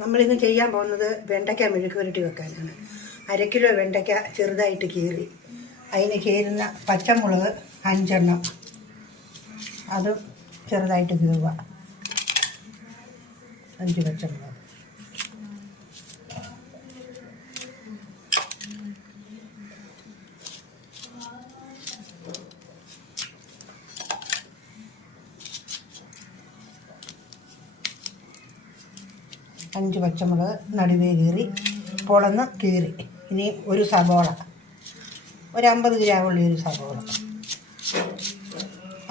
നമ്മളിന്ന് ചെയ്യാൻ പോകുന്നത് വെണ്ടയ്ക്ക മെഴുക്ക് പുരട്ടി വെക്കാനാണ്. 1/2 കിലോ വെണ്ടയ്ക്ക ചെറുതായിട്ട് കീറി, അതിന് ചേരുന്ന പച്ചമുളക് 5 എണ്ണം, അതും ചെറുതായിട്ട് കീറുക. 5 പച്ചമുളക്. അഞ്ച് പച്ചമുളക് നടുവേ കീറി, പൊളന്ന് കീറി. ഇനി ഒരു സവോള, ഒരു 50 ഗ്രാമുള്ള ഒരു സവോള,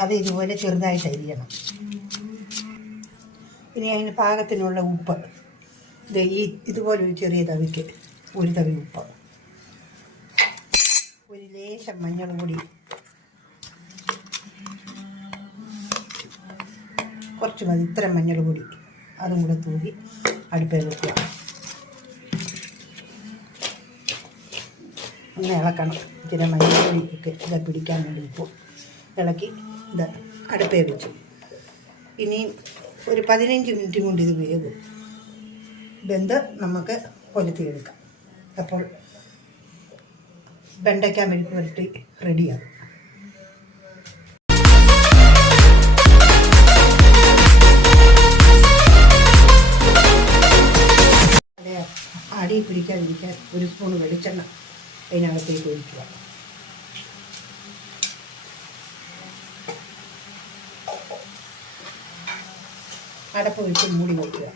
അത് ഇതുപോലെ ചെറുതായിട്ട് അരിയണം. ഇനി അതിന് പാകത്തിനുള്ള ഉപ്പ്, ഇതുപോലെ ഒരു ചെറിയ തവിക്ക് ഒരു തവി ഉപ്പ്, ഒരു ലേശം മഞ്ഞൾ പൊടി, കുറച്ച് മതി, ഇത്ര മഞ്ഞൾ പൊടി, അതും കൂടെ തൂക്കി അടുപ്പിൽ വെക്കുക. ഒന്ന് ഇളക്കണം. ഇച്ചിരി മഞ്ഞൾപ്പൊടി ഒക്കെ ഇത് പിടിക്കാൻ വേണ്ടി ഇപ്പോൾ ഇളക്കി ഇത് അടുപ്പിൽ വെച്ചു. ഇനി ഒരു 15 മിനിറ്റ് കൊണ്ട് ഇത് വേകും. വെന്ത് നമുക്ക് കൊലുത്തിയെടുക്കാം. അപ്പോൾ വെണ്ടയ്ക്ക മെഴുക്ക് പുരട്ടി റെഡിയാകും. അടി പിടിക്കാതിരിക്കാൻ ഒരു സ്പൂൺ വെളിച്ചെണ്ണ അതിനകത്തേക്ക് ഒഴിക്കുക. അടപ്പ് വെച്ച് മൂടി വയ്ക്കുക.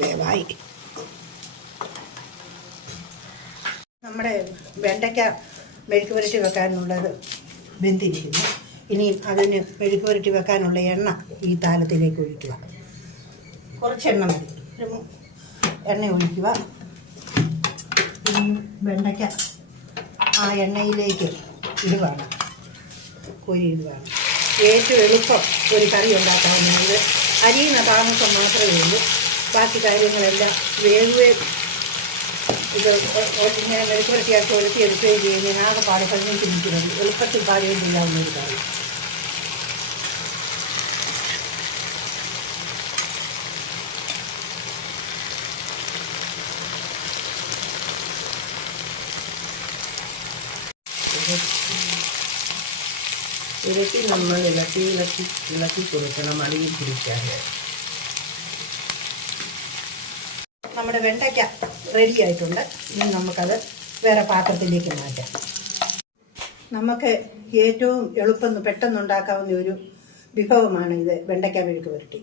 വേവായി. നമ്മുടെ വെണ്ടയ്ക്ക മെഴുക്ക് പുരട്ടി വെക്കാനുള്ളത് വെന്തിരിക്കുന്നു. ഇനി അതിന് മെഴുക്ക് പുരട്ടി വെക്കാനുള്ള എണ്ണ ഈ താലത്തിലേക്ക് ഒഴിക്കുക. കുറച്ച് എണ്ണ മതി. എണ്ണ ഒഴിക്കുക. വെണ്ടയ്ക്ക ആ എണ്ണയിലേക്ക് ഇടുകയാണ്, കോരി ഇടുകയാണ്. ഏറ്റവും എളുപ്പം ഒരു കറി ഉണ്ടാക്കാവുന്നത് അരിയുന്ന താമസം മാത്രമേ ഉള്ളൂ. ബാക്കി കാര്യങ്ങളെല്ലാം വേഗം ഇത് ഇങ്ങനെ മെഴുക്ക് പുരട്ടിയാക്കി ഒഴുക്കിയെടുക്കുകയും ചെയ്യുന്നതിന് ആകെ പാട് 15 മിനിറ്റ് മതി. എളുപ്പത്തിൽ പാചകം ചെയ്യാവുന്ന ഒരു കറി. ഇരട്ടി നമ്മൾ ഇളക്കി കൊടുക്കണം, അടിയിൽ പിടിക്കാതെ. നമ്മുടെ വെണ്ടയ്ക്ക റെഡി ആയിട്ടുണ്ട്. ഇനി നമുക്കത് വേറെ പാത്രത്തിലേക്ക് മാറ്റാം. നമുക്ക് ഏറ്റവും എളുപ്പം പെട്ടെന്നുണ്ടാക്കാവുന്ന ഒരു വിഭവമാണ് ഇത്, വെണ്ടയ്ക്ക മെഴുക്ക് പുരട്ടി.